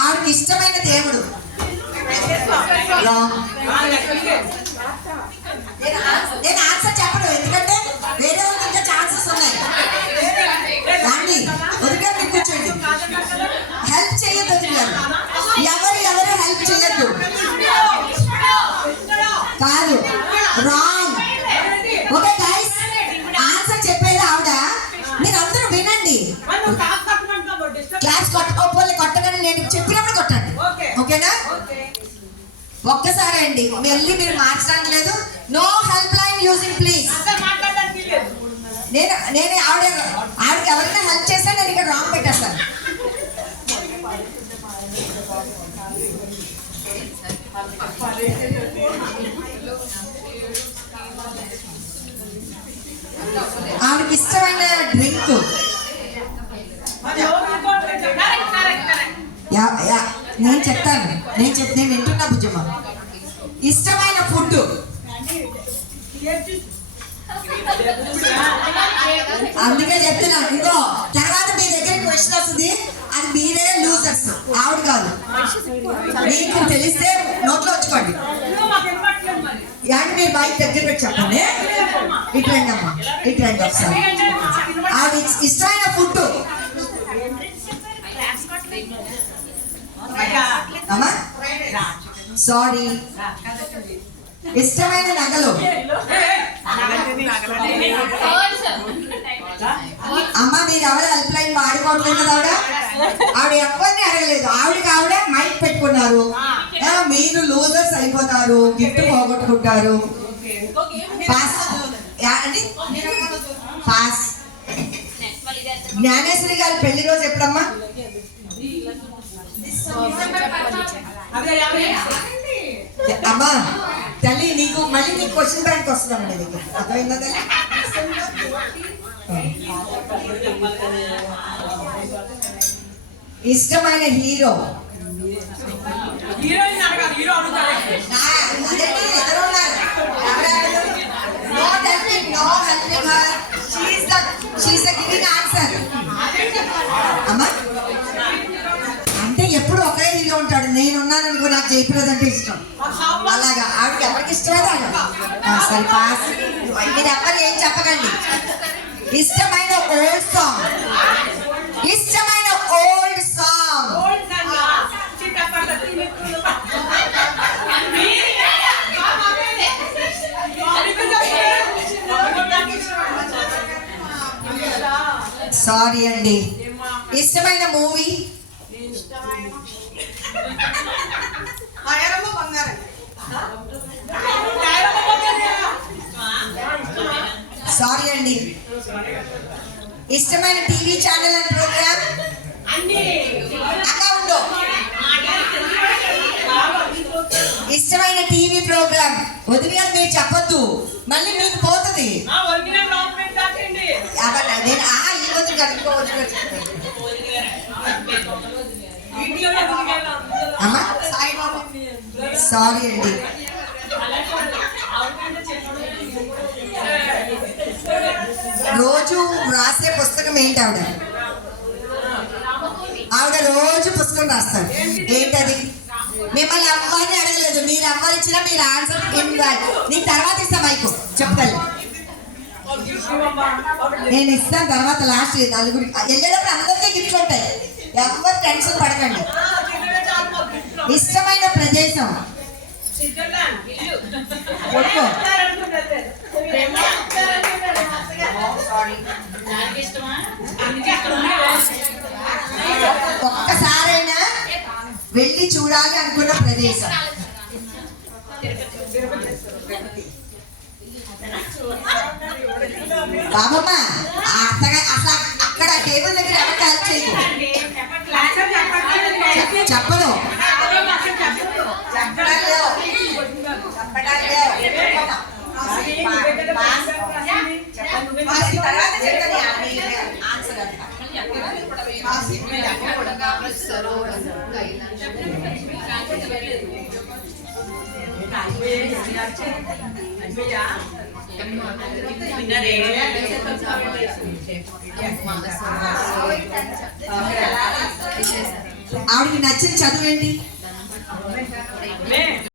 ఆవిడకి ఇష్టమైన దేవుడు. క్లాస్ కొట్టుకోపోలే కొట్టగానే నేను చెప్పినప్పుడు కొట్టండి. ఓకేనా? ఒక్కసారి అండి మళ్ళీ మీరు మార్చడానికి లేదు. No help line using please నేను నేను ఆవిడ ఆవిడకి ఎవరైనా హెల్ప్ చేస్తే నేను ఇక్కడ రాంగ్ పెట్టేస్తాను. ఆవిడకి ఇష్టమైన డ్రింక్ నేను చెప్తాను. నేను చెప్ నేను వింటున్నా బుజ్జమ్మ. ఇష్టమైన ఫుడ్ అందుకే చెప్తున్నాను ఇదిగో తర్వాత మీ దగ్గర క్వశ్చన్ వస్తుంది. అది మీరే లూజర్స్ ఆవిడ కాదు. మీకు తెలిస్తే నోట్లో వచ్చుకోండి yani మీరు బైక్ దగ్గర పెట్టి చెప్పండి. ఇటు రండి అమ్మా. ఇటు రండి ఒకసారి. ఆవిడ ఇష్టమైన ఫుడ్ అమ్మా? సారీ ఇష్టమైన నగలు? అమ్మ మీరు ఎవరు హెల్ప్ లైన్ వాడుకోవట్లేదు ఆవిడ? ఆవిడ ఎవరిని అడగలేదు. ఆవిడకి ఆవిడ మైక్ పెట్టుకున్నారు. మీరు లూజర్స్ అయిపోతారు. గిఫ్ట్ పోగొట్టుకుంటారు. పాస్ పాస్ జ్ఞానేశ్వరి గారి పెళ్ళి రోజు ఎప్పుడమ్మా? అమ్మా తల్లి నీకు మళ్ళీ నీకు క్వశ్చన్ బ్యాంక్ వస్తుందమ్మా నీ దగ్గర. అర్థమైందా తల్లి? ఇష్టమైన హీరో? అంటే ఎప్పుడు ఒకే హీరో ఉంటాడు. నేను ఉన్నాను అనుకో నాకు జయప్రద అంటే ఇష్టం. అలాగా. ఆవిడకి ఎవరికి ఇష్టమే సరే పాస్. మీరు ఎవరు ఏం చెప్పకండి. ఇష్టమైన ఓల్డ్ సాంగ్ ఇష్టమైన ఓల్డ్ సాంగ్ సారీ అండి. ఇష్టమైన మూవీ సారీ అండి. ఇష్టమైన టీవీ ఛానల్ అండ్ ప్రోగ్రామ్? అలా ఉండు ఇష్టమైన టీవీ ప్రోగ్రామ్. వదిలిగా మీరు చెప్పొద్దు. మళ్ళీ మీకు పోతుంది. నేను ఈ వదిలి సారీ అండి. రోజు రాసే పుస్తకం ఏంటి ఆవిడ? ఆవిడ రోజు పుస్తకం రాస్తారు. ఏంటది? మిమ్మల్ని అమ్మని అడగలేదు. మీరు అమ్మని ఇచ్చినా మీరు ఆన్సర్ ఇన్వాల్వ్ నీకు తర్వాత ఇస్తాను మైకు. చెప్తాను నేను ఇస్తాను తర్వాత లాస్ట్ నలుగురికి. వెళ్ళేటప్పుడు అందరికీ గిఫ్ట్ ఉంటాయి. ఎవరు టెన్షన్ పడకండి. ఇష్టమైన ప్రదేశం. ఒక్కసారైనా వెళ్ళి చూడాలి అనుకున్న ప్రదేశం. బాబమ్మ అక్కడ అసలు అక్కడ టేబుల్ దగ్గర ఎవరికి హెల్ప్ చేయకు చెప్- చెప్పను చెప్పడాలు లేవు. చెప్పడాలు లేవు. మాసి తర్వాత చెప్తాను ఆ మీ ఆన్సర్ అంతా. మాసి ఆవిడకి నచ్చిన చదువు ఏంటి?